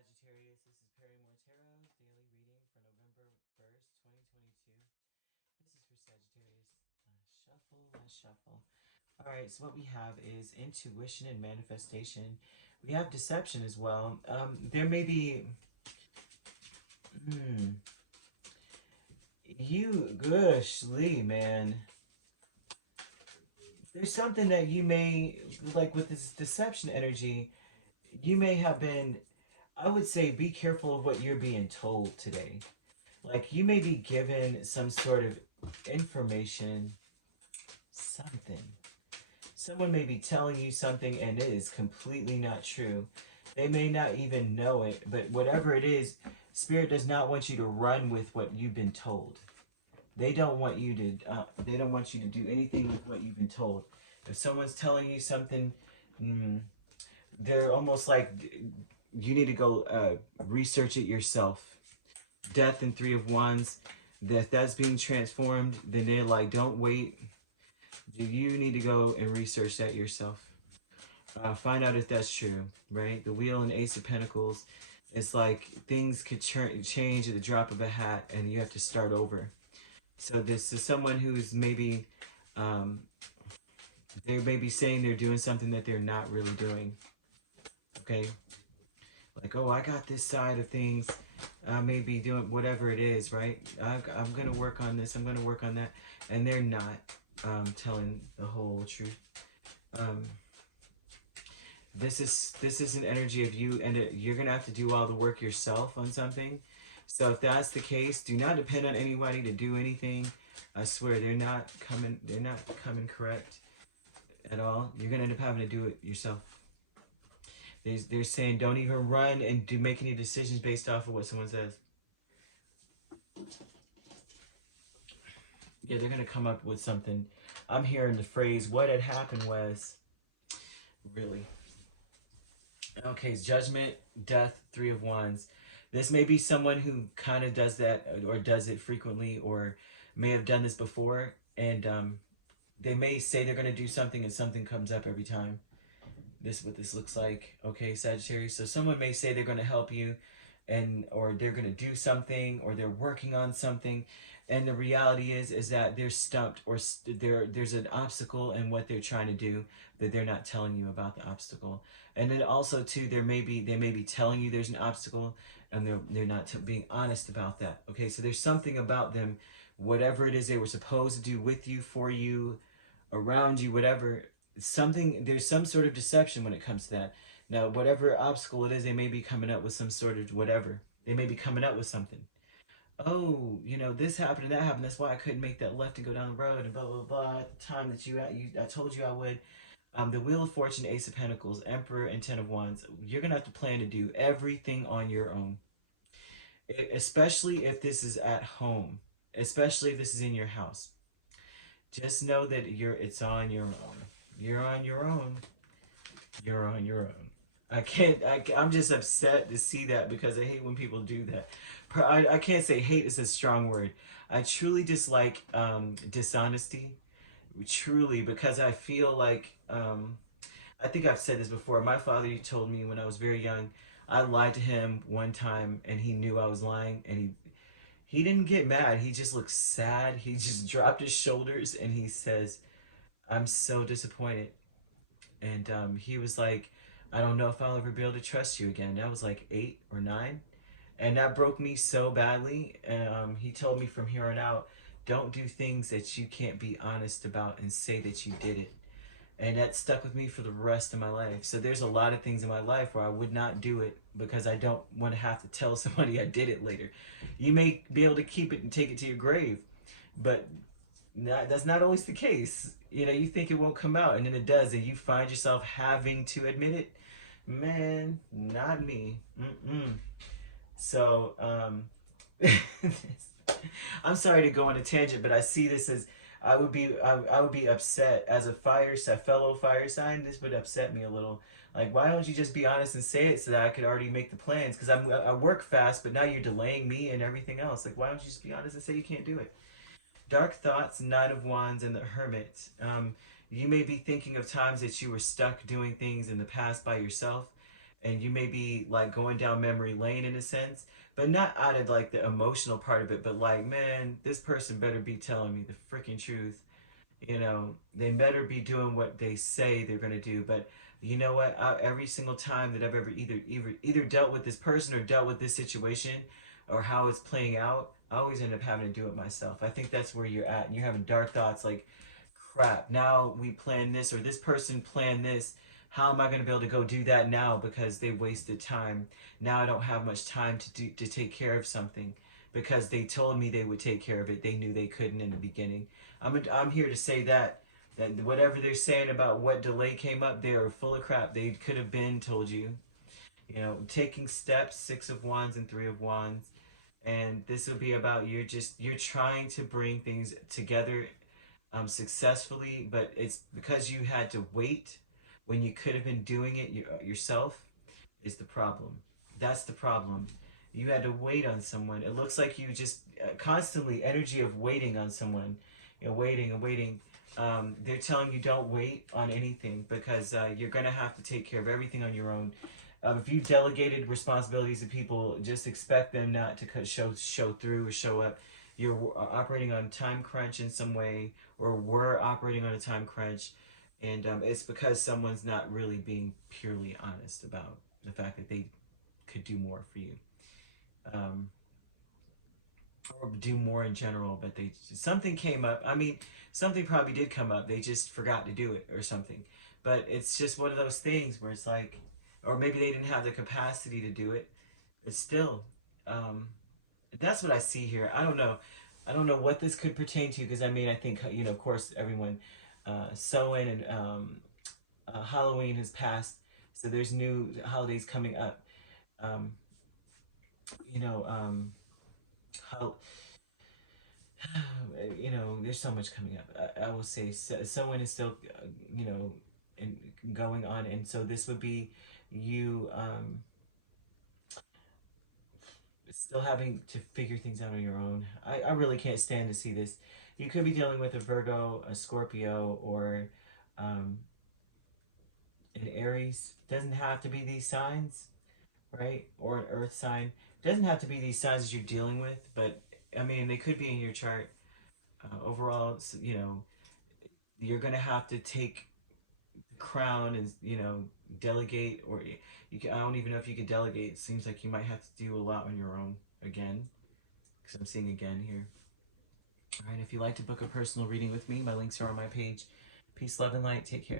Sagittarius. This is Perrymore Tarot daily reading for November 1st, 2022. This is for Sagittarius. Shuffle. All right, so what we have is intuition and manifestation. We have deception as well. There may be... Goshly, man. There's something that you may, like with this deception energy, you may have been... I would say be careful of what you're being told today. Like, you may be given some sort of information, something. Someone may be telling you something and it is completely not true. They may not even know it, but whatever it is, Spirit does not want you to run with what you've been told. They don't want you to do anything with what you've been told. If someone's telling you something, they're almost like you need to go research it yourself. Death and Three of Wands, that's being transformed, then they're like, don't wait. You need to go and research that yourself. Find out if that's true, right? The Wheel and Ace of Pentacles, it's like things could change at the drop of a hat and you have to start over. So this is someone who's maybe, they may be saying they're doing something that they're not really doing, okay? Like, oh, I got this side of things. I may be doing whatever it is, right? I'm going to work on this. I'm going to work on that. And they're not telling the whole truth. This is an energy of you, and you're going to have to do all the work yourself on something. So if that's the case, do not depend on anybody to do anything. I swear, they're not coming correct at all. You're going to end up having to do it yourself. They're saying don't even run and make any decisions based off of what someone says. Yeah, they're going to come up with something. I'm hearing the phrase, what had happened was... Really? Okay, it's Judgment, Death, Three of Wands. This may be someone who kind of does that or does it frequently or may have done this before. And they may say they're going to do something and something comes up every time. This is what this looks like. Okay, Sagittarius. So someone may say they're going to help you or they're going to do something or they're working on something. And the reality is that they're stumped or there's an obstacle in what they're trying to do that they're not telling you about the obstacle. And then also too, they may be telling you there's an obstacle and they're not being honest about that. Okay, so there's something about them, whatever it is they were supposed to do with you, for you, around you, whatever, there's some sort of deception when it comes to that. Now, whatever obstacle it is, they may be coming up with some sort of whatever. They may be coming up with something. Oh, you know, this happened and that happened. That's why I couldn't make that left and go down the road and blah, blah, blah. At the time that I told you I would. The Wheel of Fortune, Ace of Pentacles, Emperor, and Ten of Wands. You're going to have to plan to do everything on your own. Especially if this is at home. Especially if this is in your house. Just know that it's on your own. You're on your own. You're on your own. I'm just upset to see that because I hate when people do that. I can't say hate is a strong word. I truly dislike dishonesty. Truly, because I feel like, I think I've said this before. My father told me when I was very young, I lied to him one time and he knew I was lying and he didn't get mad. He just looked sad. He just dropped his shoulders and he says, I'm so disappointed. And he was like, I don't know if I'll ever be able to trust you again. That was like 8 or 9. And that broke me so badly. And he told me from here on out, don't do things that you can't be honest about and say that you did it. And that stuck with me for the rest of my life. So there's a lot of things in my life where I would not do it because I don't want to have to tell somebody I did it later. You may be able to keep it and take it to your grave, but that's not always the case. You know, you think it won't come out and then it does and you find yourself having to admit it. Man, not me. So, I'm sorry to go on a tangent, but I see this as I would be upset as a fellow fire sign. This would upset me a little. Like, why don't you just be honest and say it so that I could already make the plans? Because I work fast, but now you're delaying me and everything else. Like, why don't you just be honest and say you can't do it? Dark Thoughts, Knight of Wands, and the Hermit. You may be thinking of times that you were stuck doing things in the past by yourself, and you may be like going down memory lane in a sense, but not out of like the emotional part of it, but like, man, this person better be telling me the freaking truth. They better be doing what they say they're going to do. But you know what? Every single time that I've ever either dealt with this person or dealt with this situation or how it's playing out, I always end up having to do it myself. I think that's where you're at. You're having dark thoughts like, crap, now we plan this or this person planned this. How am I going to be able to go do that now because they wasted time? Now I don't have much time to take care of something because they told me they would take care of it. They knew they couldn't in the beginning. I'm here to say that whatever they're saying about what delay came up, they are full of crap. They could have been told you. Taking steps, 6 of Wands and 3 of Wands, and this will be about you're trying to bring things together successfully, but it's because you had to wait when you could have been doing it yourself is the problem. That's the problem. You had to wait on someone. It looks like you just constantly energy of waiting on someone, waiting and waiting. They're telling you don't wait on anything because you're gonna have to take care of everything on your own. If you delegated responsibilities to people, just expect them not to show through or show up. You're operating on time crunch in some way, or we're operating on a time crunch, and it's because someone's not really being purely honest about the fact that they could do more for you, um, or do more in general. But something came up. I mean, something probably did come up. They just forgot to do it or something. But it's just one of those things where it's like, or maybe they didn't have the capacity to do it. But still, um, that's what I see here. I don't know. I don't know what this could pertain to because I mean, I think, of course, everyone, Samhain and Halloween has passed, so there's new holidays coming up. Um, you know, how there's so much coming up. I will say Samhain is still, you know, and going on, and so this would be you. Still having to figure things out on your own. I really can't stand to see this. You could be dealing with a Virgo, a Scorpio, or um, an Aries. Doesn't have to be these signs, right? Or an Earth sign. Doesn't have to be these signs that you're dealing with, but I mean, they could be in your chart. Overall, you're gonna have to take the crown and delegate, or I don't even know if you could delegate. It seems like you might have to do a lot on your own again, because I'm seeing again here. All right, if you'd like to book a personal reading with me, my links are on my page. Peace, love, and light. Take care.